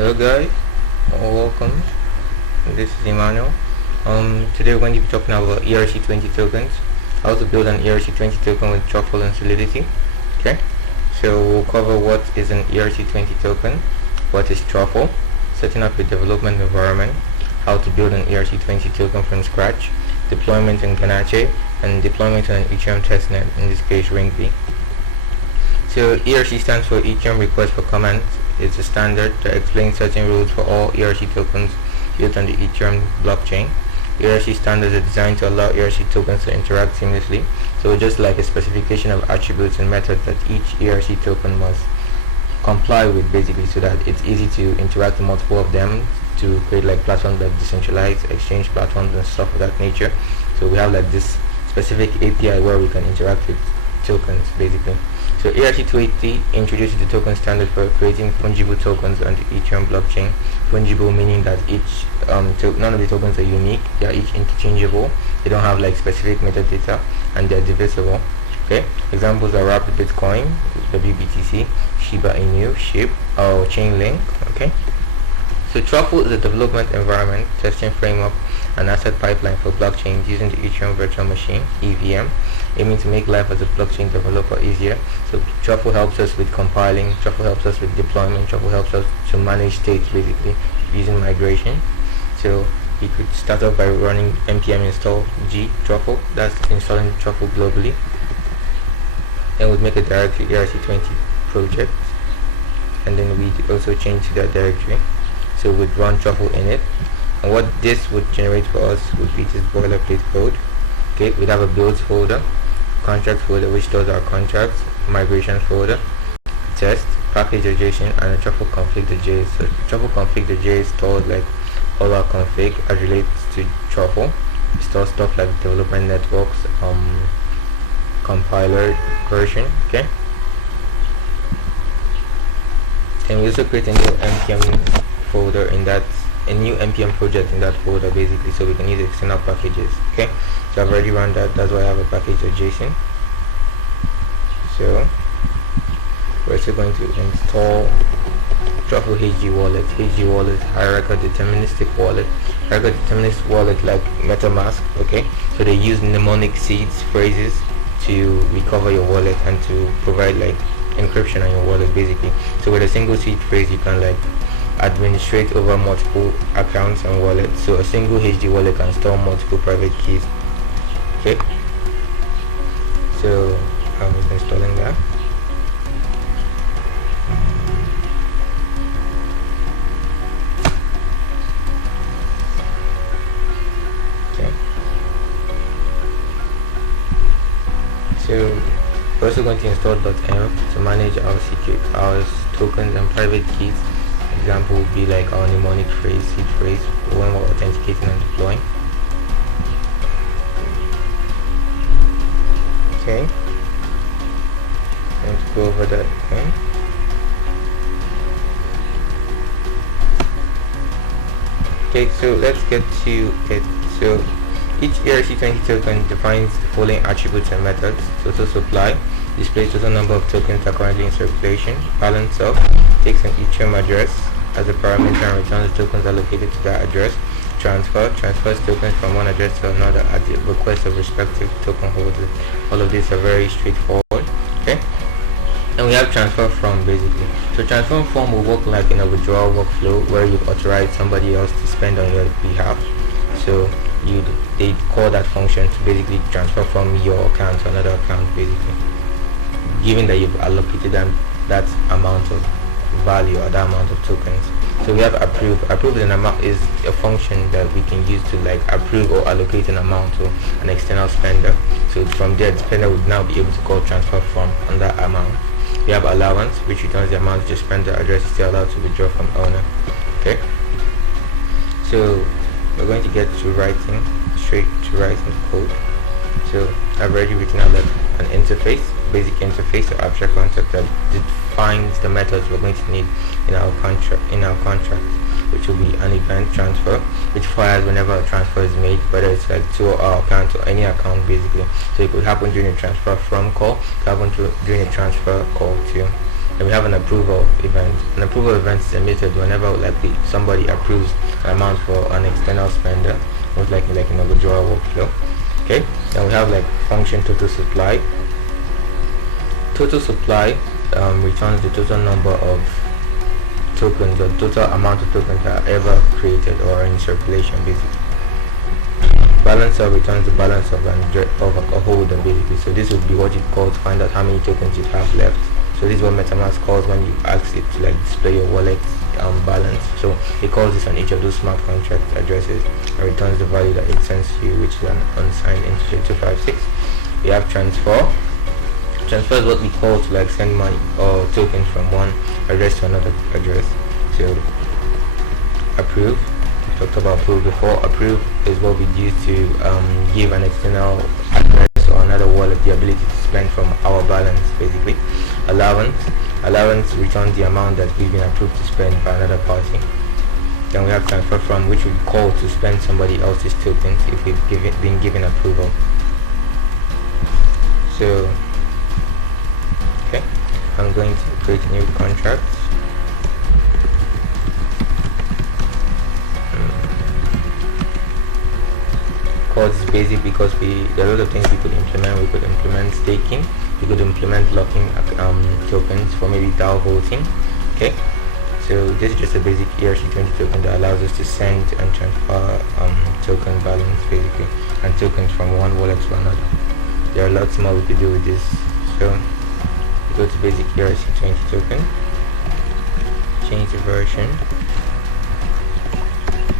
Hello guys, welcome. This is Emmanuel. Today we're going to be talking about ERC20 tokens. How to build an ERC20 token with Truffle and Solidity. Okay, so we'll cover what is an ERC20 token, what is Truffle, setting up a development environment, how to build an ERC20 token from scratch, deployment in Ganache, and deployment on an ETRM testnet, in this case Ringby. So ERC stands for ETRM request for comment. It's a standard that explains certain rules for all ERC tokens built on the ETRM blockchain. ERC standards are designed to allow ERC tokens to interact seamlessly. So just like a specification of attributes and methods that each ERC token must comply with, basically, so that it's easy to interact with multiple of them to create like platforms like decentralized exchange platforms and stuff of that nature. So we have like this specific API where we can interact with tokens, basically. So ERC20 introduces the token standard for creating fungible tokens on the Ethereum blockchain. Fungible meaning that each none of the tokens are unique, they are each interchangeable, they don't have like specific metadata, and they're divisible. Okay, examples are Rapid Bitcoin, WBTC, Shiba Inu, SHIB, or Chainlink. Okay, so Truffle is a development environment, testing framework, and asset pipeline for blockchains using the Ethereum virtual machine (EVM), aiming to make life as a blockchain developer easier. So Truffle helps us with compiling, Truffle helps us with deployment, Truffle helps us to manage states, basically using migration. So you could start off by running npm install g Truffle, that's installing Truffle globally. Then we'd make a directory ERC20 project, and then we'd also change to that directory. So we'd run Truffle in it, and what this would generate for us would be this boilerplate code. Okay, we'd have a builds folder, contract folder which stores our contracts, migration folder, test, package.json, and a Truffle config.js. So Truffle config.js stores like all our config as relates to Truffle. It stores stuff like development networks, compiler version. Okay, and we also create a new npm folder in that, a new npm project in that folder, basically, so we can use external packages. Okay, so I've already run that, that's why I have a package.json. So we're also going to install Truffle HG wallet. HG wallet, hierarchical deterministic wallet. Hierarchical deterministic wallet like MetaMask. Okay, so they use mnemonic seeds, phrases, to recover your wallet and to provide like encryption on your wallet, basically. So with a single seed phrase you can like administrate over multiple accounts and wallets. So a single HG wallet can store multiple private keys. Okay, so I'm installing that. Okay, so we're also going to install .env to manage our tokens and private keys. Example would be like our mnemonic phrase, seed phrase, when we're authenticating and deploying. Okay, going to go over that again. Okay, so let's get to it. So each ERC20 token defines the following attributes and methods: total supply, displays total number of tokens that are currently in circulation; balance of, takes an ETRM address as a parameter and returns the tokens allocated to that address; transfer, transfers tokens from one address to another at the request of respective token holders. All of these are very straightforward. Okay, and we have transfer from, basically. So transfer from will work like in a withdrawal workflow where you've authorized somebody else to spend on your behalf. So they call that function to basically transfer from your account to another account, basically, given that you've allocated them that amount of value or that amount of tokens. So we have approve. Approve is a function that we can use to like approve or allocate an amount to an external spender. So from there, the spender would now be able to call transfer from on that amount. We have allowance, which returns the amount the spender address is still allowed to withdraw from owner. Okay, so we're going to get to writing, straight to writing code. So I've already written out like an interface, basic interface or abstract concept that defines the methods we're going to need in our contract, which will be an event transfer, which fires whenever a transfer is made, whether it's like to our account or any account, basically. So it could happen during a transfer from call, it could happen during a transfer call to Then we have an approval event. An approval event is emitted whenever somebody approves an amount for an external spender, most likely like in a withdrawal workflow. Okay. Then we have like function total supply. Total supply returns the total number of tokens, the total amount of tokens that are ever created or in circulation basically. Balancer returns the balance of a holder basically. So this would be what you call to find out how many tokens you have left. So this is what MetaMask calls when you ask it to like display your wallet balance. So it calls this on each of those smart contract addresses and returns the value that it sends to you, which is an unsigned integer 256. We have transfer. Transfer is what we call to like send money or tokens from one address to another address. So approve. We talked about approve before. Approve is what we use to give an external address or another wallet the ability to spend from our balance basically. Allowance. Allowance returns the amount that we've been approved to spend by another party. Then we have transfer from, which we call to spend somebody else's tokens if we've been given approval. So okay, I'm going to create a new contract. Code is basic because there are a lot of things we could implement. We could implement staking. We could implement locking tokens for maybe DAO voting. Okay, so this is just a basic ERC20 token that allows us to send and transfer token balance basically, and tokens from one wallet to another. There are lots more we could do with this. So we go to basic ERC20 token, change the version,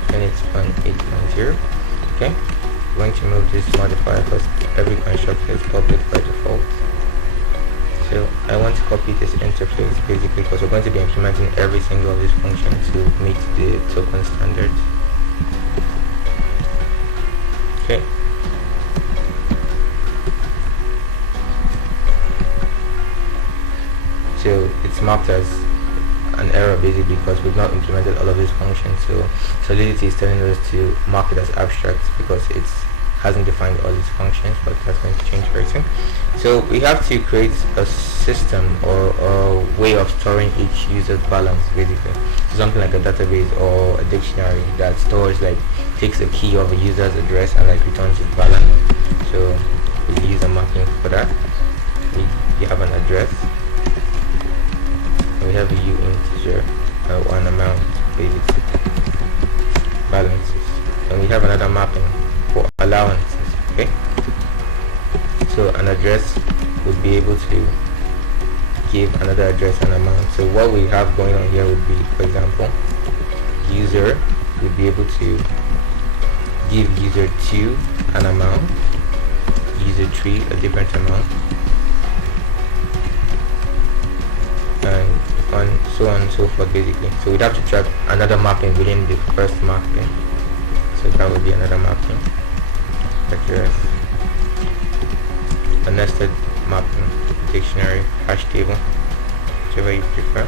and it's 1.8.0. Okay, I'm going to move this modifier because every constructor is public by default. So I want to copy this interface basically because we're going to be implementing every single of these functions to meet the token standards. Okay. So it's marked as an error basically because we've not implemented all of these functions. So Solidity is telling us to mark it as abstract because it hasn't defined all these functions, but that's going to change very soon. So we have to create a system or a way of storing each user's balance basically. So something like a database or a dictionary that stores, like, takes a key of a user's address and like returns its balance. So we use a mapping for that. We have an address. We have a U integer, one amount basically, balances, and we have another mapping for allowances. Okay, so an address would be able to give another address an amount. So what we have going on here would be, for example, user would be able to give user 2 an amount, user 3 a different amount, and so on and so forth basically. So we'd have to track another mapping within the first mapping. So that would be another mapping, address, a nested mapping, dictionary, hash table, whichever you prefer.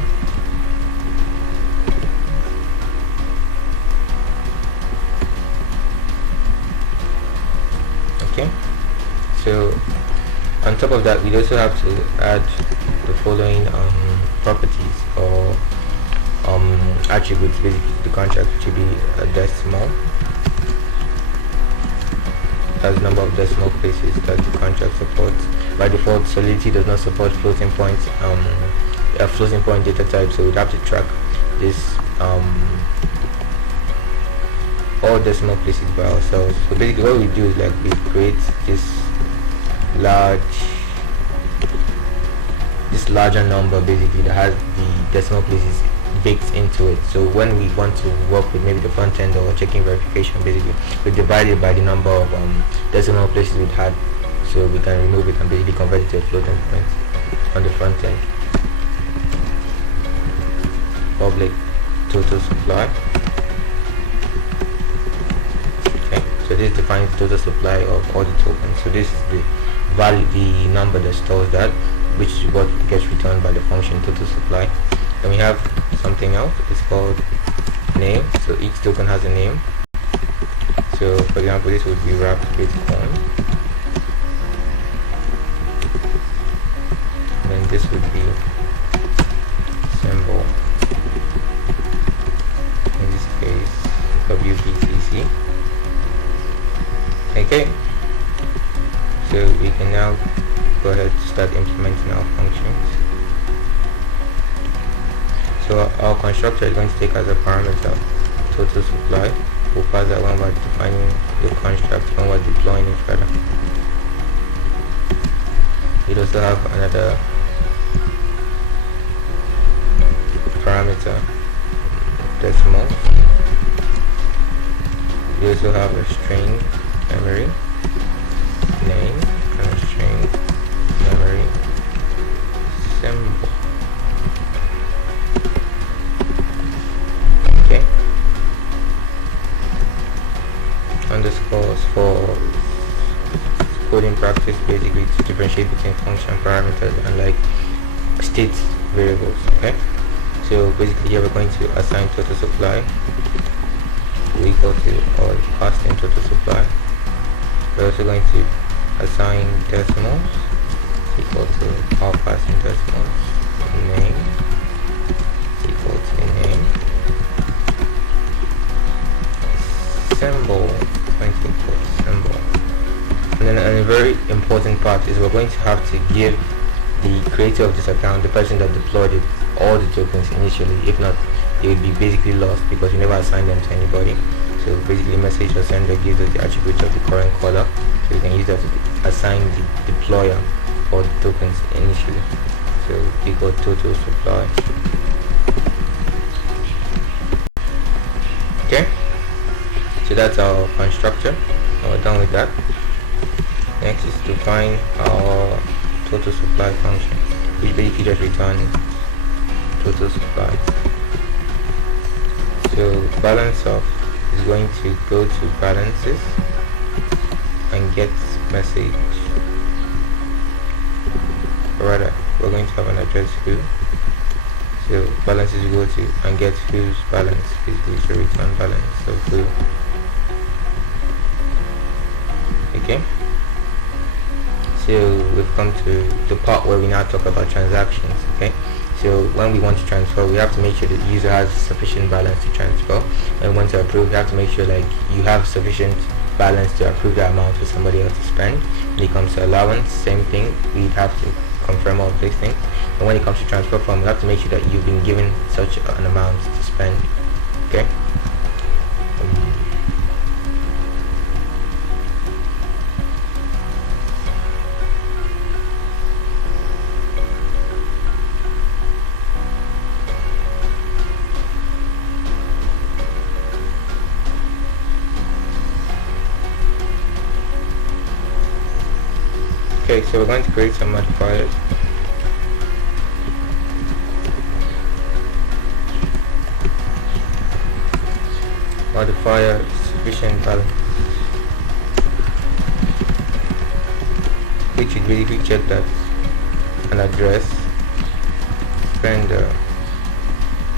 Okay, so on top of that we also have to add the following properties or attributes basically to the contract, which will be a decimal, as number of decimal places that the contract supports. By default, Solidity does not support floating points, a floating point data type, so we'd have to track this all decimal places by ourselves. So basically what we do is like we create this larger number basically that has the decimal places baked into it. So when we want to work with maybe the front end or checking verification, basically we divide it by the number of decimal places we've had, so we can remove it and basically convert it to a floating point on the front end. Public total supply. Okay, so this defines the total supply of all the tokens. So this is the value, the number that stores that, which is what gets returned by the function total supply. Then we have something else, it's called name. So each token has a name. So for example, this would be wrapped Bitcoin, and then this would be symbol, in this case WBTC. Okay, so we can now go ahead to start implementing our functions. So our constructor is going to take as a parameter total supply. We'll pass that when we're defining the construct, when we're deploying it further. We also have another parameter, decimal. We also have a string memory name and a string memory symbol. Okay. Underscores for coding practice, basically to differentiate between function parameters and like state variables. Okay, so basically here we're going to assign total supply equal to or pass in total supply. We're also going to assign decimals equal to our passing decimals, name equal to name, symbol equal to symbol. And then a very important part is we're going to have to give the creator of this account, the person that deployed it, all the tokens initially. If not, it would be basically lost because you never assigned them to anybody. So basically message or sender gives us the attribute of the current caller, so we can use that to assign the deployer all the tokens initially. So we got total supply. Okay, so that's our constructor. We're done with that. Next is to find our total supply function, which basically just returns total supply. So balance of is going to go to balances and get message. Rather, we're going to have an address who. So balances go to and get whose balance, basically to return balance of who. Okay. So we've come to the part where we now talk about transactions. Okay, so when we want to transfer, we have to make sure that the user has sufficient balance to transfer, and we want to approve, we have to make sure like you have sufficient balance to approve the amount for somebody else to spend. When it comes to allowance, same thing, we have to confirm all these things. And when it comes to transfer from, we have to make sure that you've been given such an amount to spend. Okay. Okay, so we're going to create some modifiers. Modifier sufficient balance, which would basically check that an address spender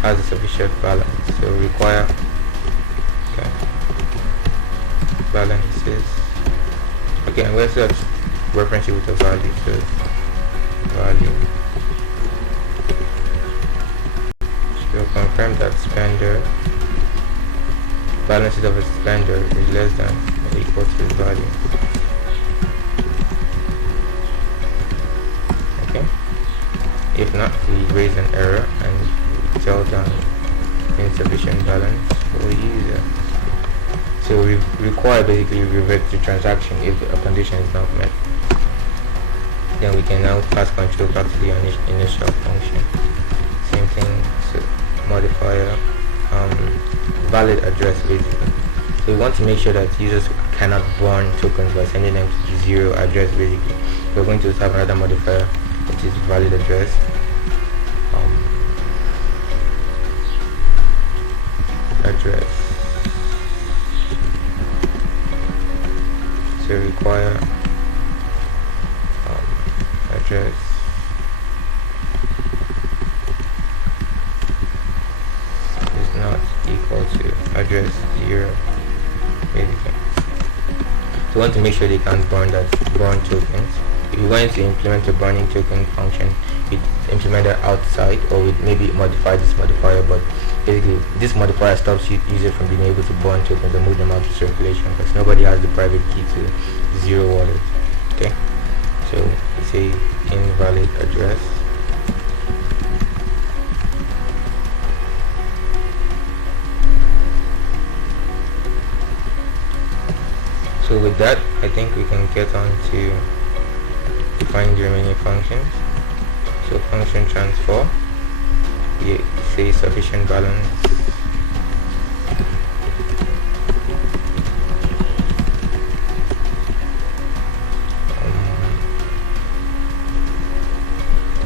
has a sufficient balance. So require balances. Okay, and we also have reference it with a value. So value. So confirm that spender balances of a spender is less than or equal to its value. Okay. If not, we raise an error and we tell them insufficient balance for the user. So we require basically revert the transaction if a condition is not met. Then we can now pass control back to the initial function. Same thing, so modifier valid address basically. So we want to make sure that users cannot burn tokens by sending them to the zero address basically. We're going to have another modifier which is valid address. Address. So require address is not equal to address 0 basically. So we want to make sure they can't burn tokens if you want to implement a burning token function, it implemented outside, or with maybe modify this modifier, but basically this modifier stops user from being able to burn tokens and move them out of circulation because nobody has the private key to zero wallet. Okay, so we say invalid address. So with that, I think we can get on to define the remaining functions. So function transfer, we say sufficient balance,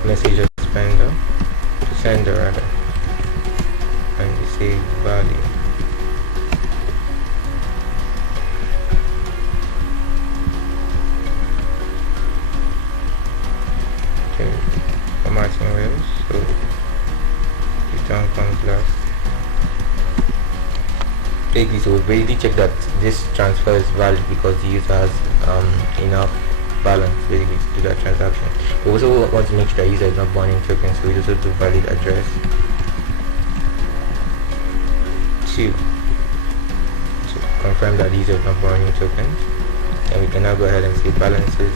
message sender rather, and we say value. Formatting rails, so return comes last. Basically, so we basically check that this transfer is valid because the user has enough balance basically to do that transaction. We also want to make sure that user is not burning tokens, so we also do valid address 2 to confirm that user is not burning tokens. And we can now go ahead and say balances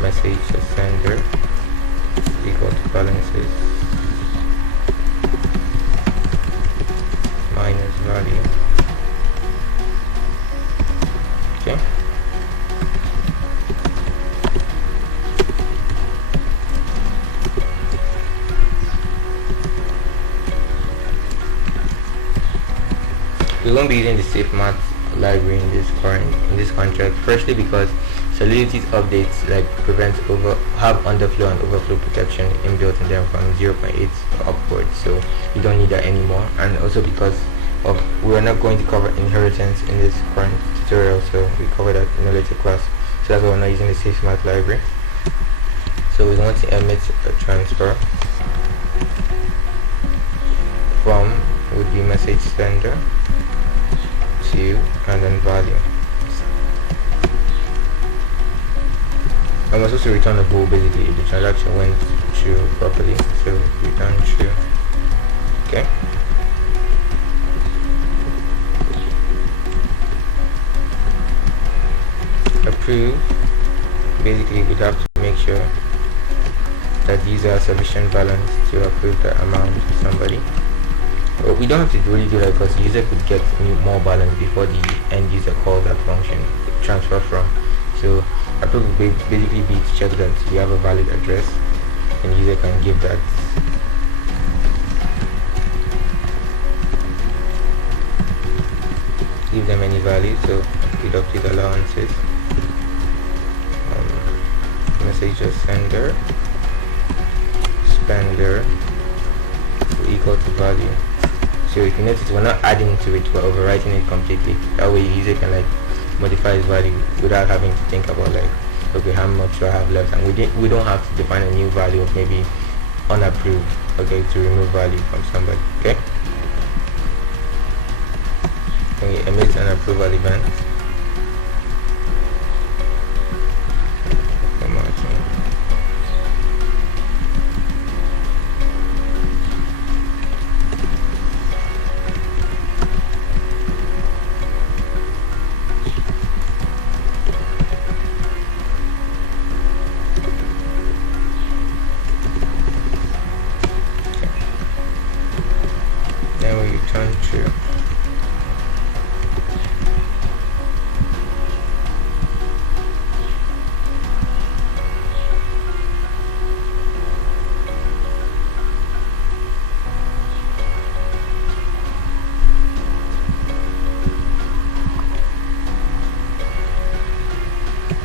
message sender equal to balances minus value. Okay. We won't be using the safe math library in this contract. Firstly, because Solidity's updates have underflow and overflow protection inbuilt in them from 0.8 upwards, so you don't need that anymore. And also because we're not going to cover inheritance in this current tutorial, so we cover that in a later class. So that's why we're not using the safe math library. So we want to emit a transfer from would be message sender to and then value. I must also return a bool basically if the transaction went through properly, so return true. Okay. Approve, basically we'd have to make sure that these are sufficient balance to approve the amount to somebody. But we don't have to really do that because the user could get more balance before the end user calls that function transfer from. So approve will basically be to check that we have a valid address and user can give that. Give them any value, so we update allowances. Message sender spender equal to value. So if you notice, we're not adding to it, we're overwriting it completely. That way user can like modify his value without having to think about like, okay, how much do I have left, and we don't have to define a new value of maybe unapproved, okay, to remove value from somebody. Okay, we emit an approval event. Then we return true.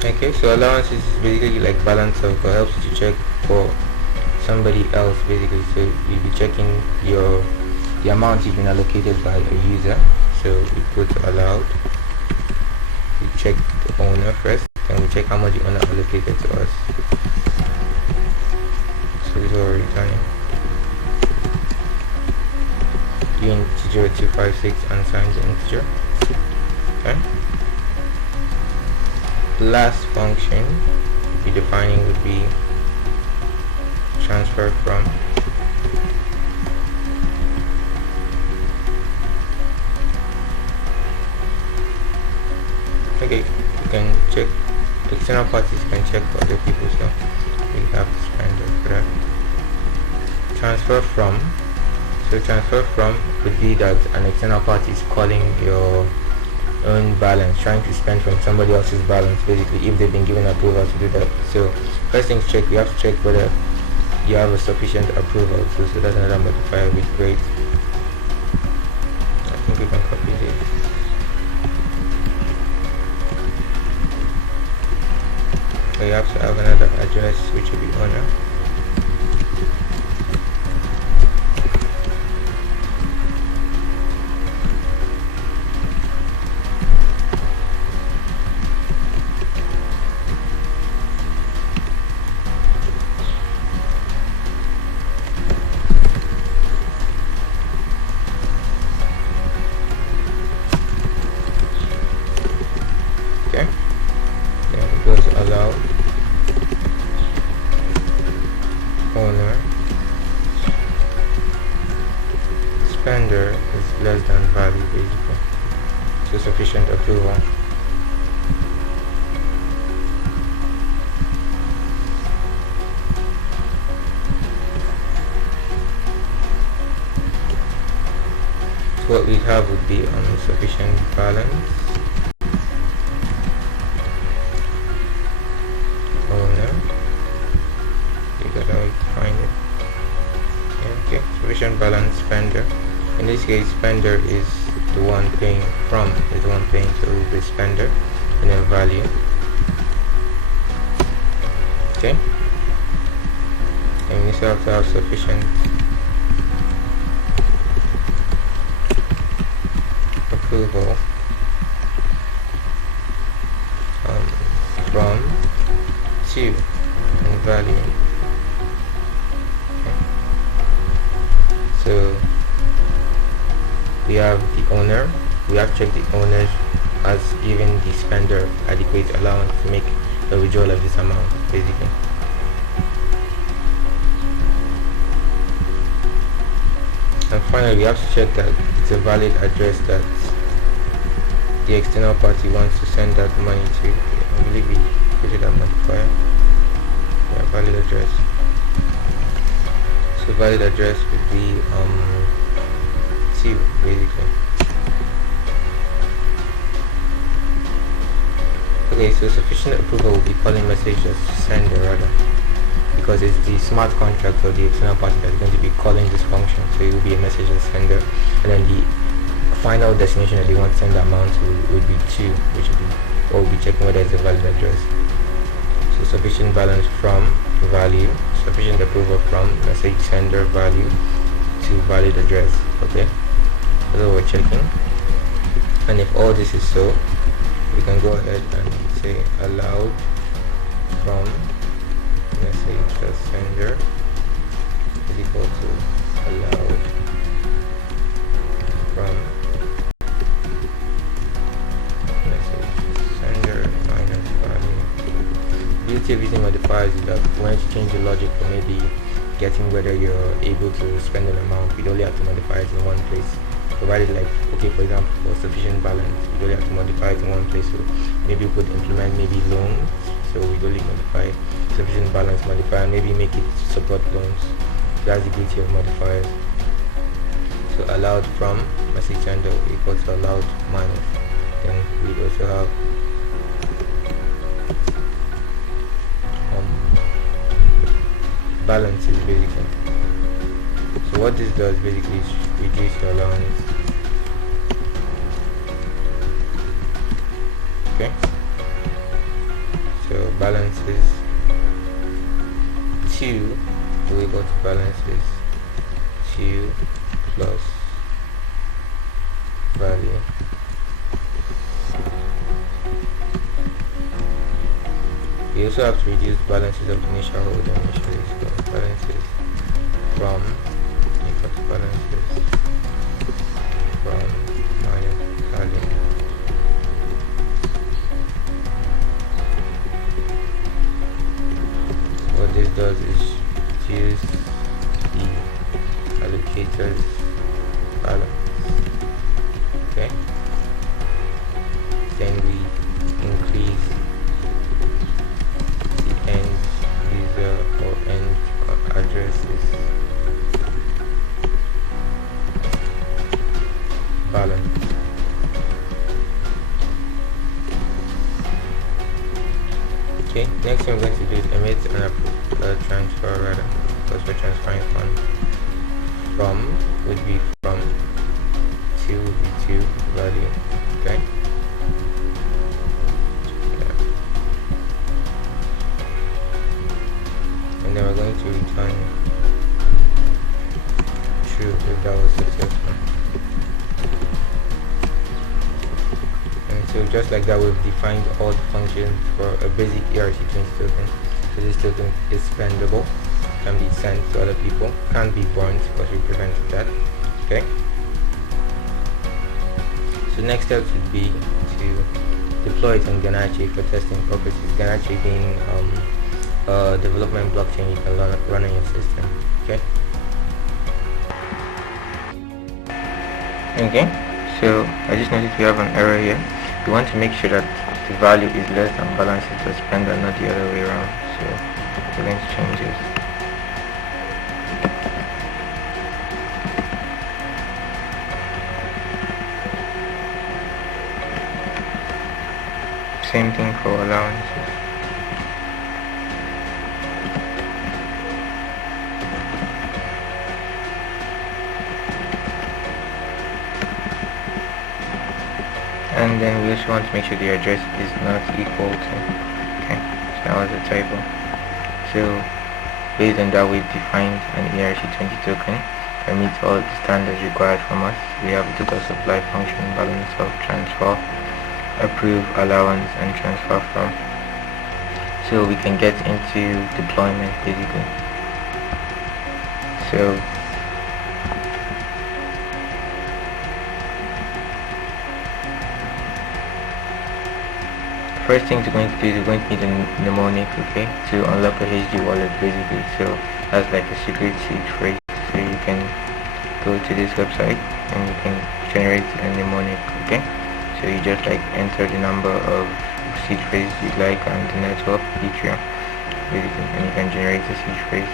Okay, so allowance is basically like balance of helps you to check for somebody else basically. So you'll be checking the amount you've been allocated by a user. So we put allowed, we check the owner first, then we check how much the owner allocated to us. So this is what we're returning. Integer 256 unsigned integer. Okay. Last function defining would be transfer from. Okay, you can check external parties, you can check for other people, so we have to spender for that. Transfer from, so transfer from would be that an external party is calling your own balance, trying to spend from somebody else's balance, basically, if they've been given approval to do that. So first things check, we have to check whether you have a sufficient approval. So that's another modifier with great. I think we can copy this. So you have to have another address, which will be owner. Okay. Then we go to allow owner. Spender is less than value, basically. So sufficient approval. So what we have would be sufficient balance. Find it. Yeah, okay, sufficient balance spender. In this case, spender is the one paying, from is the one paying, so the spender, and then value. Okay, and we still have to have sufficient approval from to and value. So we have the owner, we have checked the owner as giving the spender adequate allowance to make a withdrawal of this amount, basically. And finally, we have to check that it's a valid address that the external party wants to send that money to. I believe we created a modifier. Yeah, valid address. So valid address would be two, basically. Okay, so sufficient approval will be calling message as sender, rather, because it's the smart contract or the external party that's going to be calling this function. So it will be a message as sender, and then the final destination that they want to send the amount to would be to, which will be, or we'll be checking whether it's a valid address. So sufficient balance from value, sufficient approval from message sender value to valid address. Okay, so we're checking, and if all this is so, we can go ahead and say allowed from message as sender is equal to allowed from message sender minus value. Beauty of using modifiers is that when you change the logic for maybe getting whether you're able to spend an amount, we only have to modify it in one place, provided, like, okay, for example, for sufficient balance, we only have to modify it in one place. So maybe we could implement maybe loans, so we only modify sufficient balance modifier, maybe make it support loans. That's the beauty of modifiers. So allowed from message sender equal to allowed minus, then we also have balances, basically. So what this does basically is reduce the allowance. Okay, so balances 2 will equal to balances 2 plus value. We also have to reduce balances of the initial hold and initially, so balances from equal to balances from minus value. Okay, then we increase the end user or end addresses balance. Okay, next thing we're going to do is emit and transfer, rather, because we're transferring funds. From would be from to the to value. Okay. And then we're going to return true if that was successful. And so just like that, we've defined all the functions for a basic ERC20 token. So this token is spendable, can be sent to other people, can't be burnt because we prevented that. Okay. So next step would be to deploy it on Ganache for testing purposes. Ganache being a development blockchain you can run on your system. Okay. Okay. So I just noticed we have an error here. We want to make sure that the value is less than balances to spend and not the other way around. So we're going to change this. Same thing for allowances. And then we also want to make sure the address is not equal to, okay, so that was a typo. So based on that, we've defined an ERC20 token that meets all the standards required from us. We have a total supply function, balance of transfer, approve, allowance, and transfer from. So we can get into deployment basically. So first thing we're going to do is we're going to need a mnemonic, okay, to unlock a HD wallet basically. So that's like a secret seed phrase. So you can go to this website and you can generate a mnemonic, okay. So you just like enter the number of seed phrases you'd like on the network, Ethereum, basically, and you can generate a seed phrase.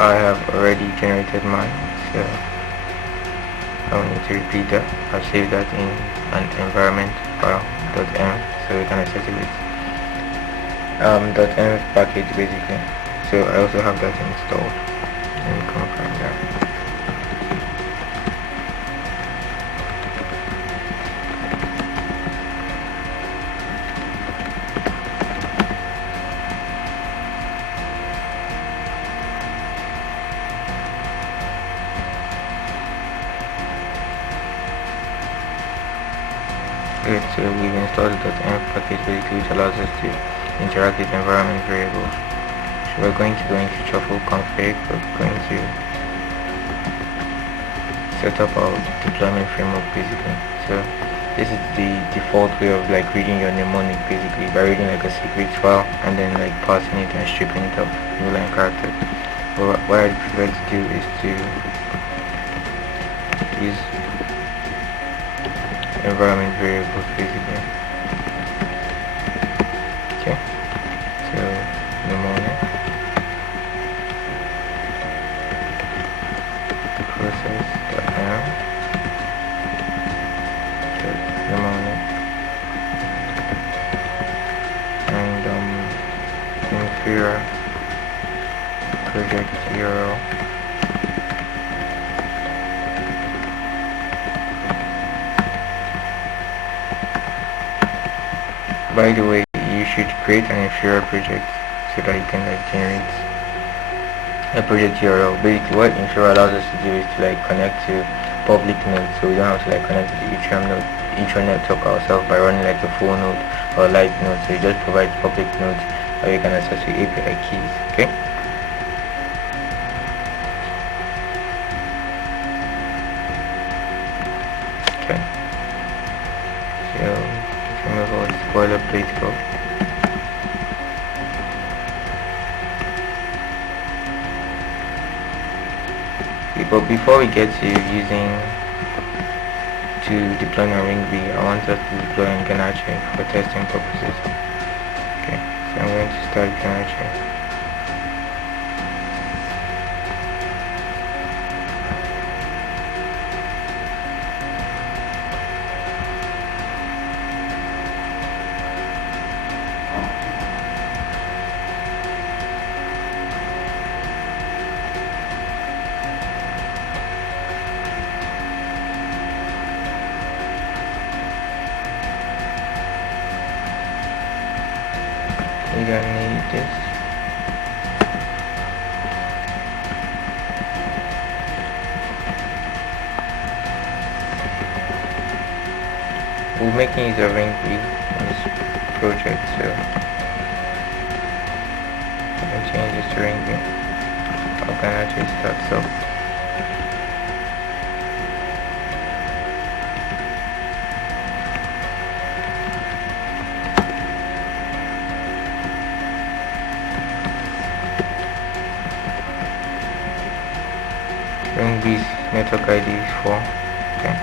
I have already generated mine, so I will need to repeat that. I've saved that in an environment file .m, so we can access it with .m package basically. So I also have that installed. Let me confirm that. Good, so we've installed the .env package basically, which allows us to interact with environment variables. So we're going to go into Truffle config. We're going to set up our deployment framework basically. So this is the default way of like reading your mnemonic basically, by reading like a secret file and then like parsing it and stripping it of new line characters. But what I prefer to do is to use environment variables basically. Okay, so mnemonic process.m mnemonic and inferior project URL. By the way, you should create an inferior project so that you can like generate a project URL. Basically what inferior allows us to do is to like connect to public nodes, so we don't have to like connect to the Ethereum node, network ourselves by running like a full node or light node. So it just provides public nodes where you can access the API keys, okay? Okay. So remove all the boilerplate code. But before we get to deploying a ring B, I want us to deploy an Ganache for testing purposes. Okay, so I'm going to start Ganache. We don't need this. We're making use of ring B in this project, so I'm going to change this to ring B. I'm going to actually start so. Ring B's network ID is 4. Okay.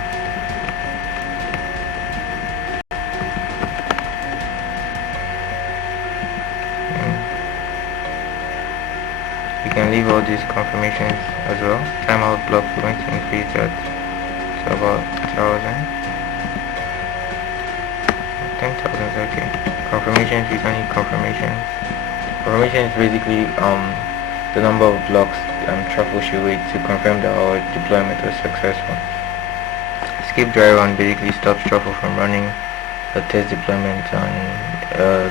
You can leave all these confirmations as well. Timeout block, we're going to increase that to about 10,000. 10,000 is okay. Confirmations, we don't need confirmation. Confirmation is basically the number of blocks Truffle should wait to confirm that our deployment was successful. Skip dry run basically stops Truffle from running a test deployment on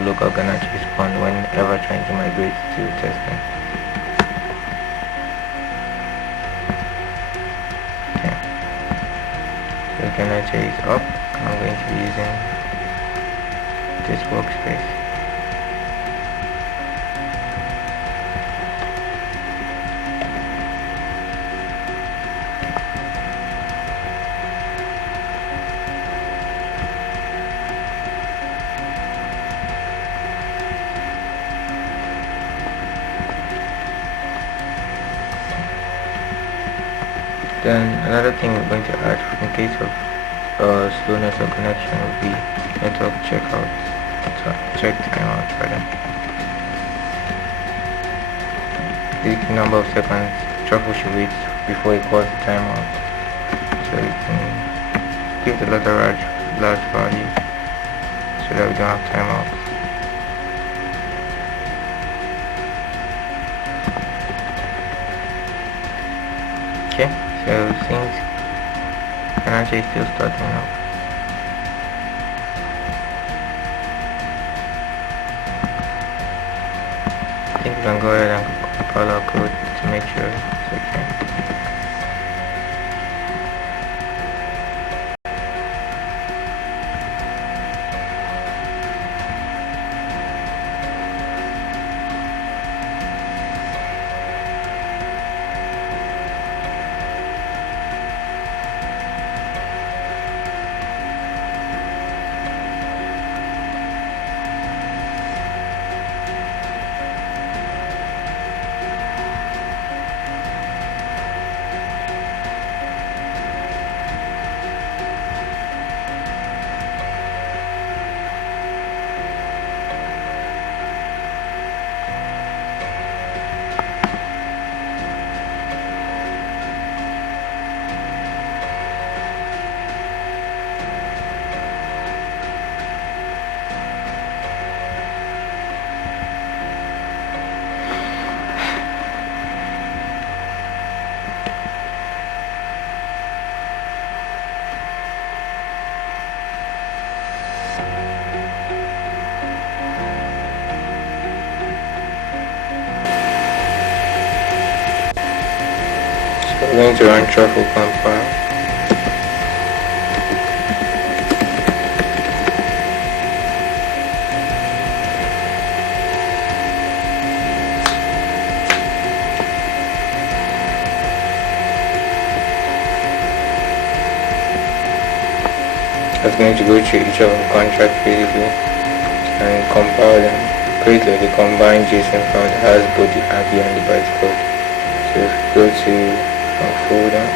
local Ganache spawn whenever trying to migrate to testing. Okay. So Ganache is up. I'm going to be using this workspace. Then another thing we're going to add in case of slowness of connection would be network check timeout rather. The number of seconds Truffle should wait before it calls the timeout. So you can give the large value so that we don't have timeouts. Okay. So things can actually still starting up. I think we can go ahead and compile our code to make sure it's okay. We're going to run Truffle compile. It's going to go through each of the contracts basically and compile them, create like a combined JSON file that has both the API and the bytecode. So if we go to folder.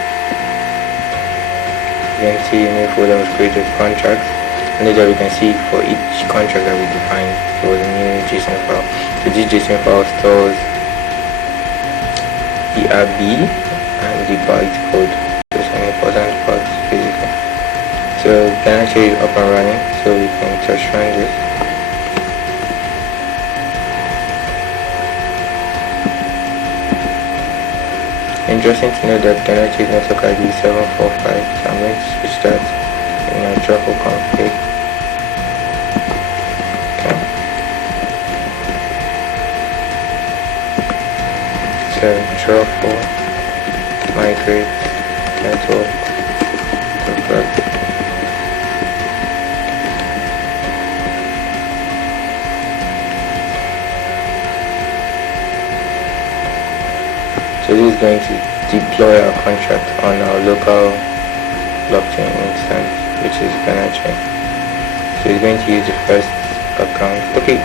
You can see a new folder was created, contracts, and then we can see for each contract that we defined there was a new JSON file. So this JSON file stores the RB and the byte code. Those are important parts basically. So we can actually up and running, so we can just run this. Interesting to know that Ganache is network ID 745, so I'm going to switch that in my Truffle config. Okay. So Truffle migrate network to So this is going to deploy our contract on our local blockchain instance, which is Ganache. So it's going to use the first account. Okay,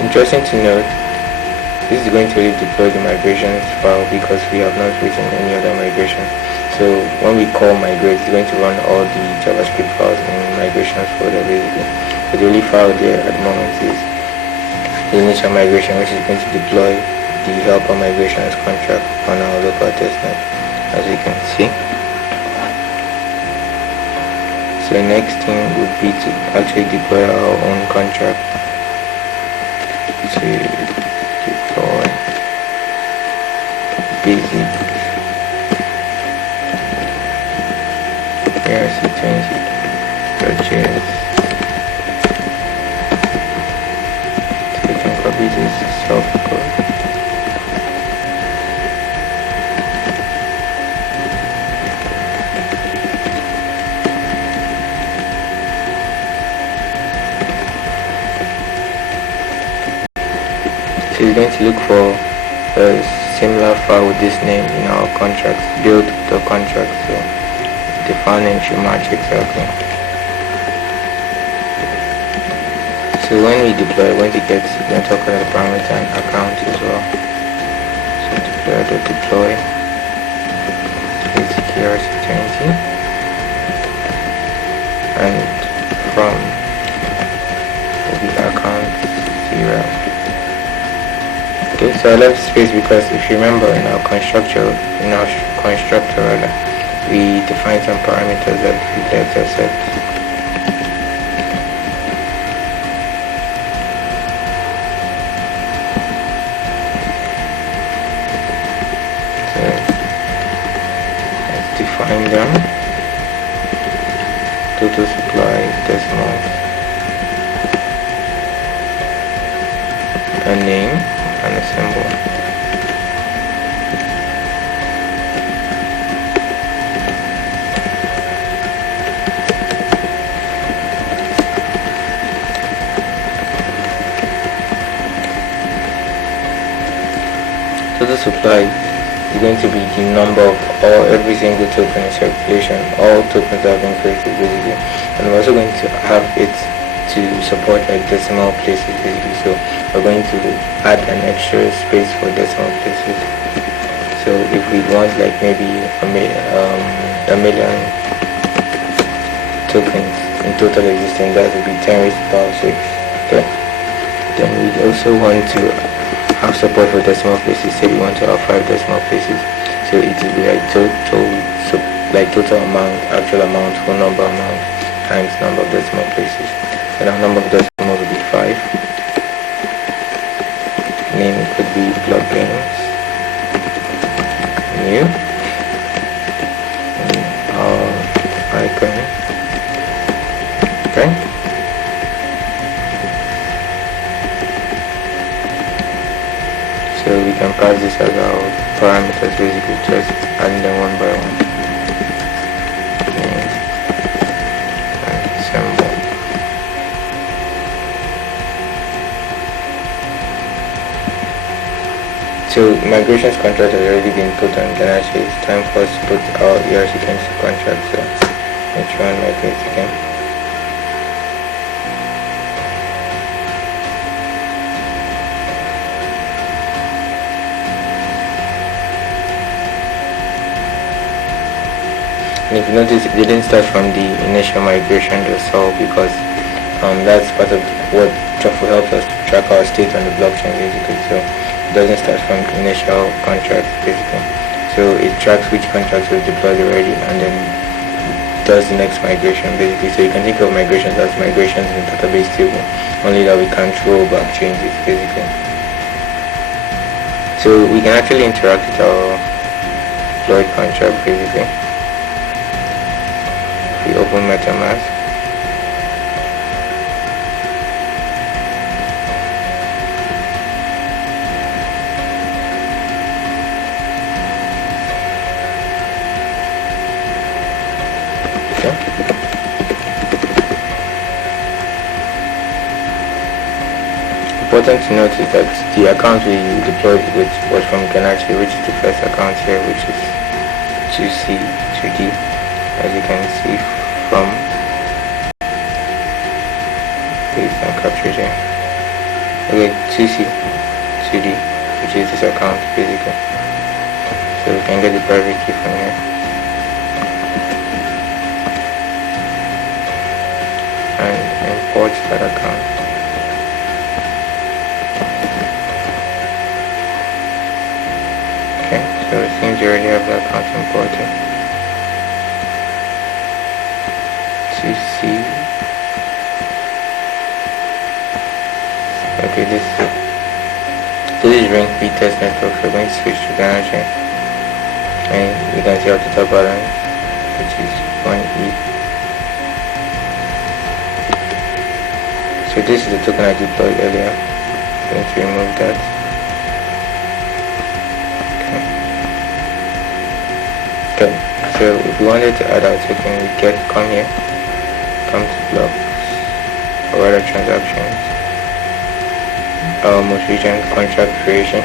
interesting to note, this is going to really deploy the migrations file because we have not written any other migration. So when we call migrate, it's going to run all the JavaScript files in migrations folder basically. So the only file there at the moment is the initial migration, which is going to deploy the helper migrations contract on our local testnet, as you can see. So the next thing would be to actually deploy our own contract. To deploy basic ERC20 purchase. Copy this soft code. So we're going to look for a similar file with this name in our contracts, build the contract, so the file name should match exactly. So when we deploy, when we get network the parameter and account as well. So deploy the deploy is ERC20 and from the account 0. Okay, so I left space because if you remember in our constructor rather, we defined some parameters that we left accept. Define them, total supply, decimal, a name and a symbol. Total supply is going to be the number of every single token in circulation, all tokens that have been created basically, and we're also going to have it to support like decimal places basically. So we're going to add an extra space for decimal places. So if we want like maybe a million tokens in total existing, that would be 10 raised to the power 6. Okay. Then we also want to have support for decimal places. Say we want to have 5 decimal places, so it will be like total amount, actual amount, whole number amount times number of decimal places, and our number of decimal will be 5. Name could be block games, new, and our icon. Okay. So we can pass this as our parameters basically, just adding them one by one. Name and symbol. So migrations contract has already been put on Ganache. It's time for us to put our ERC20 contract. So let's run migrate again. And if you notice, it didn't start from the initial migration to solve, because that's part of what Truffle helps us to track our state on the blockchain basically. So it doesn't start from the initial contract basically. So it tracks which contracts we've deployed already and then does the next migration basically. So you can think of migrations as migrations in the database table, only that we can't roll back changes basically. So we can actually interact with our deployed contract basically. We open MetaMask. Important to note is that the account we deployed with was from Ganachi, which is the first account here, which is 2C2D, as you can see from paste and capture here. Okay, 2C2D, which is this account basically. So we can get the private key from here. And import that account. Okay, so it seems you already have the account imported. To see. Okay, this is ring B test network. So we're going to switch to Ganache. And you can see our total balance, which is 1E. So this is the token I deployed earlier. I'm going to remove that. Okay. So if we wanted to add our token, we come here, come to blocks, or other transactions. Our most recent contract creation,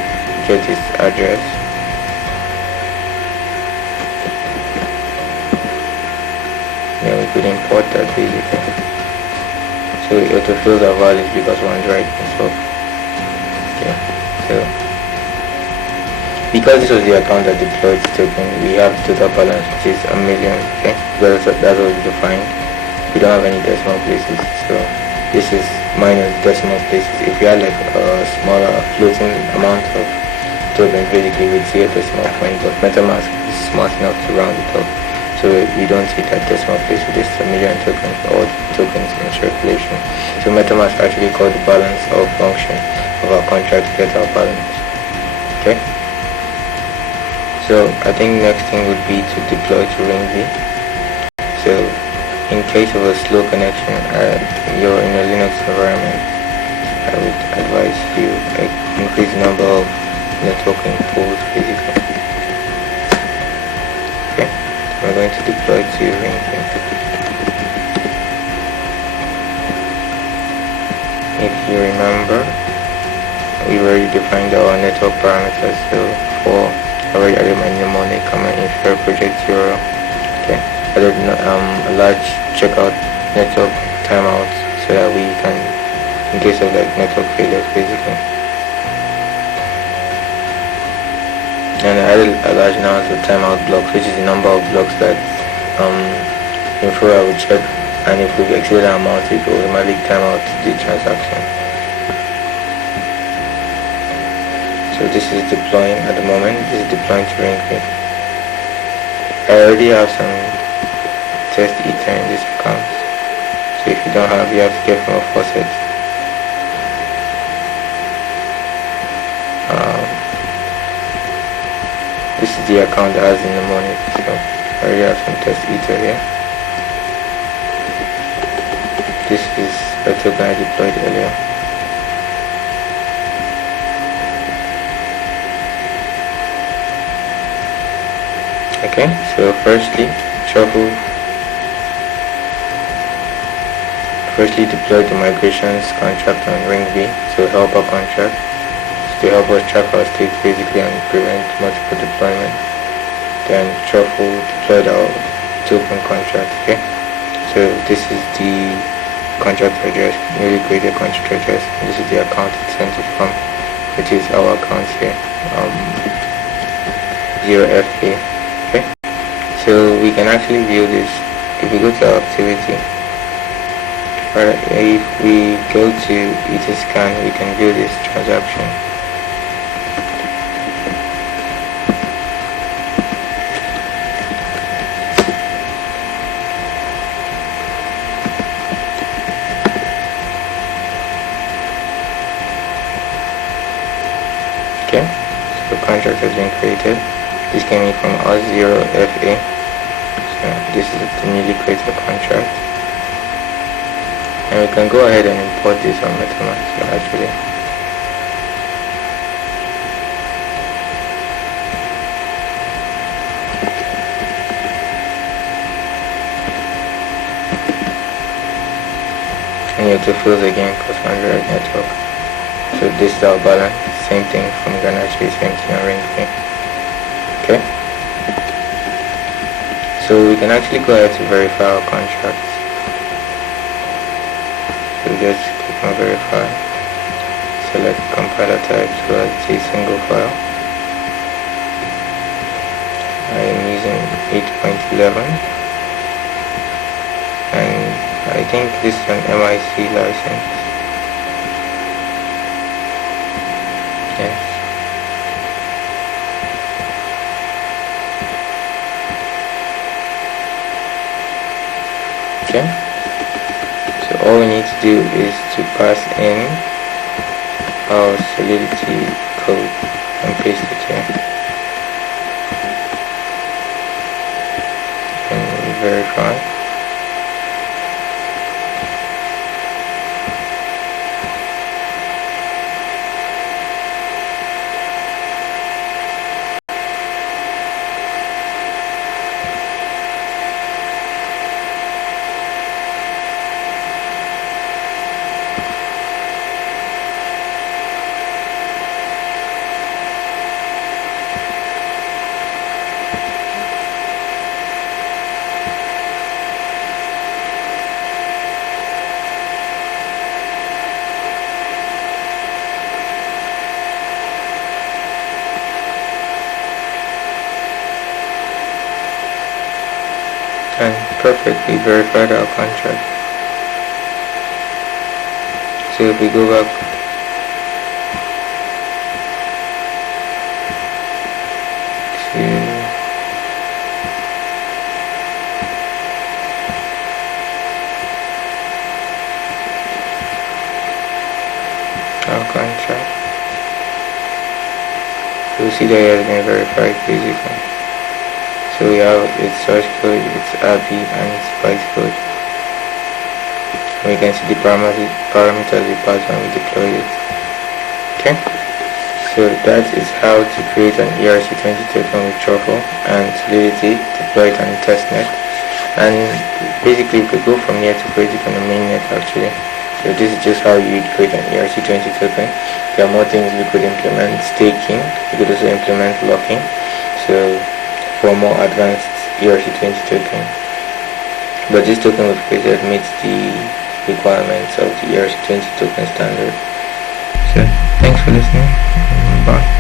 get its address. Then we could import that basically. So it autofills our values because one's right and so. Okay, so because this was the account that deployed the token, we have total balance which is 1 million. Okay, that's what we defined. We don't have any decimal places, so this is minus decimal places. If we had like a smaller floating amount of tokens, basically we'd see a decimal point, but MetaMask is smart enough to round it up. So we don't see that decimal place with this 1 million tokens or tokens in circulation. So MetaMask actually called the balance of function of our contract to get our balance. Okay. So I think next thing would be to deploy to ring V. So in case of a slow connection, you're in a Linux environment, I would advise you increase the number of networking pools basically. We're going to deploy to ring. If you remember, we've already defined our network parameters. So for already added my mnemonic, infer project 0. Okay, added a large checkout network timeout so that we can, in case of like network failures, basically. And I added a large amount of timeout blocks, which is the number of blocks that Infura will check, and if we've exceeded that amount, it will automatically time out the transaction. So this is deploying at the moment. This is deploying to ring V. I already have some test ether in this account. So if you don't have, you have to get from a faucet. This is the account that has the Mnemonics, so I already have some test ether here. This is a token I deployed earlier. Okay, so firstly deployed the migrations contract on ring V to help our contract, to help us track our state basically and prevent multiple deployment. Then Truffle deployed our token contract. Okay, so this is the contract address, newly created contract address. This is the account it's sent it from, which is our account here, 0FA. Okay, so So we can actually view this if we go to our activity. Right, if we go to scan, we can view this transaction. Okay, so the contract has been created. This came in from R0FA. So this is the newly created contract. And we can go ahead and import this on Mnemonics actually. And you have to fill again cost 100 network. So this is our balance. Same thing from Ghana Trade, same thing on Ringpay. Okay. So we can actually go ahead to verify our contracts. So just click on verify, select compiler type, so it's a single file. I am using 8.11 and I think this is an MIC license. Yes. Okay. So all we need to do is to pass in our Solidity code and paste it here. And verify. And perfectly verified our contract. So if we go back to our contract, you'll see that it has been verified basically. So we have its source code, its API, and its bytecode. We can see the parameters we passed when we deployed it. Okay, so that is how to create an ERC20 token with Truffle and Solidity, deploy it on the testnet. And basically we could go from here to create it on the mainnet actually. So this is just how you create an ERC20 token. There are more things we could implement: staking, we could also implement locking. So for more advanced ERC20 token, but this token we've created meets the requirements of the ERC20 token standard. So thanks for listening. Bye.